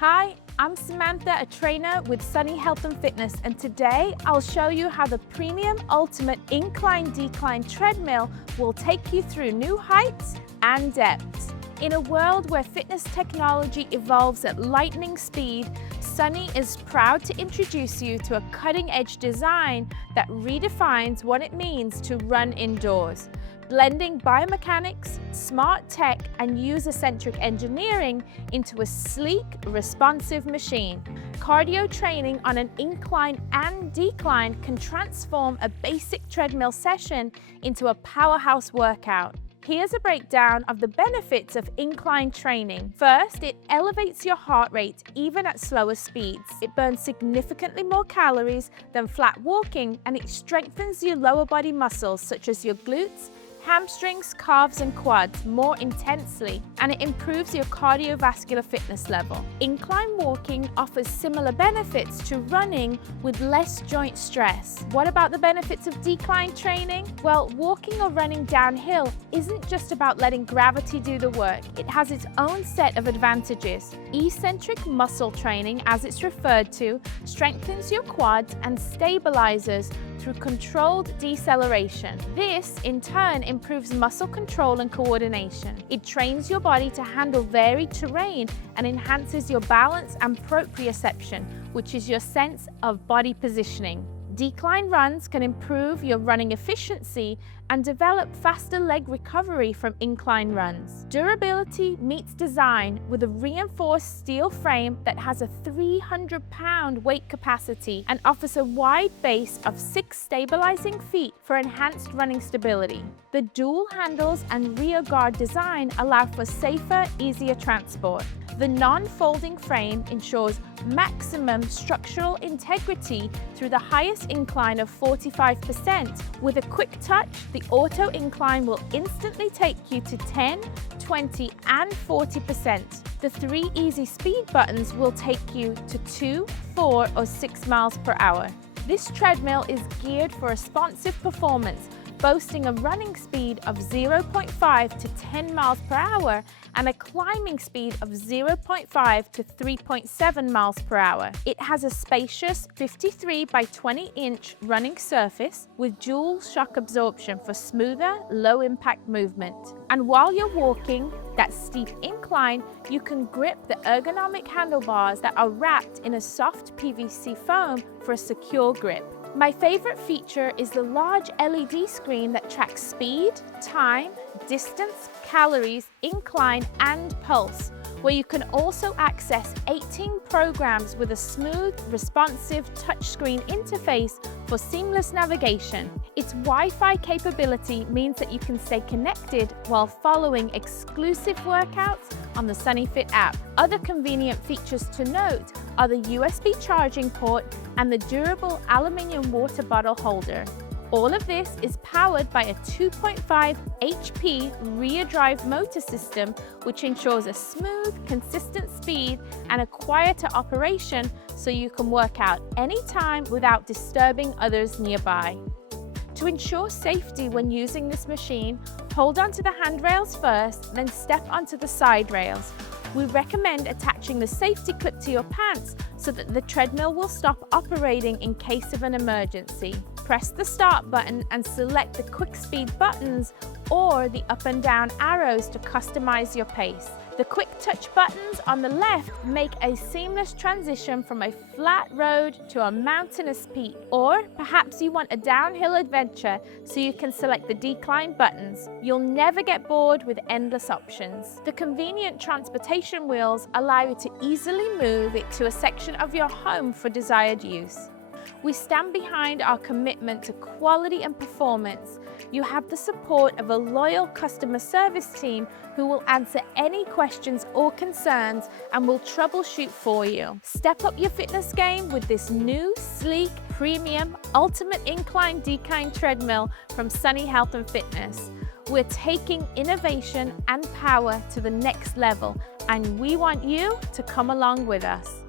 Hi, I'm Samantha, a trainer with Sunny Health and Fitness, and today I'll show you how the premium ultimate incline-decline treadmill will take you through new heights and depths. In a world where fitness technology evolves at lightning speed, Sunny is proud to introduce you to a cutting-edge design that redefines what it means to run indoors. Blending biomechanics, smart tech, and user-centric engineering into a sleek, responsive machine. Cardio training on an incline and decline can transform a basic treadmill session into a powerhouse workout. Here's a breakdown of the benefits of incline training. First, it elevates your heart rate even at slower speeds. It burns significantly more calories than flat walking, and it strengthens your lower body muscles such as your glutes, hamstrings, calves, and quads more intensely, and it improves your cardiovascular fitness level. Incline walking offers similar benefits to running with less joint stress. What about the benefits of decline training? Well, walking or running downhill isn't just about letting gravity do the work. It has its own set of advantages. Eccentric muscle training, as it's referred to, strengthens your quads and stabilizes through controlled deceleration. This, in turn, improves muscle control and coordination. It trains your body to handle varied terrain and enhances your balance and proprioception, which is your sense of body positioning. Decline runs can improve your running efficiency and develop faster leg recovery from incline runs. Durability meets design with a reinforced steel frame that has a 300-pound weight capacity and offers a wide base of 6 stabilizing feet for enhanced running stability. The dual handles and rear guard design allow for safer, easier transport. The non-folding frame ensures maximum structural integrity through the highest incline of 45%. With a quick touch, the auto incline will instantly take you to 10, 20, and 40%. The 3 easy speed buttons will take you to 2, 4, or 6 miles per hour. This treadmill is geared for responsive performance, boasting a running speed of 0.5 to 10 miles per hour and a climbing speed of 0.5 to 3.7 miles per hour. It has a spacious 53 by 20 inch running surface with dual shock absorption for smoother, low impact movement. And while you're walking that steep incline, you can grip the ergonomic handlebars that are wrapped in a soft PVC foam for a secure grip. My favorite feature is the large LED screen that tracks speed, time, distance, calories, incline, and pulse, where you can also access 18 programs with a smooth, responsive touchscreen interface for seamless navigation. Its Wi-Fi capability means that you can stay connected while following exclusive workouts on the SunnyFit app. Other convenient features to note are the USB charging port and the durable aluminium water bottle holder. All of this is powered by a 2.5 HP rear drive motor system, which ensures a smooth, consistent speed and a quieter operation so you can work out anytime without disturbing others nearby. To ensure safety when using this machine, hold onto the handrails first, then step onto the side rails. We recommend attaching the safety clip to your pants so that the treadmill will stop operating in case of an emergency. Press the start button and select the quick speed buttons or the up and down arrows to customize your pace. The quick touch buttons on the left make a seamless transition from a flat road to a mountainous peak, or perhaps you want a downhill adventure so you can select the decline buttons. You'll never get bored with endless options. The convenient transportation wheels allow you to easily move it to a section of your home for desired use. We stand behind our commitment to quality and performance. You have the support of a loyal customer service team who will answer any questions or concerns and will troubleshoot for you. Step up your fitness game with this new, sleek, premium, ultimate incline-decline treadmill from Sunny Health and Fitness. We're taking innovation and power to the next level, and we want you to come along with us.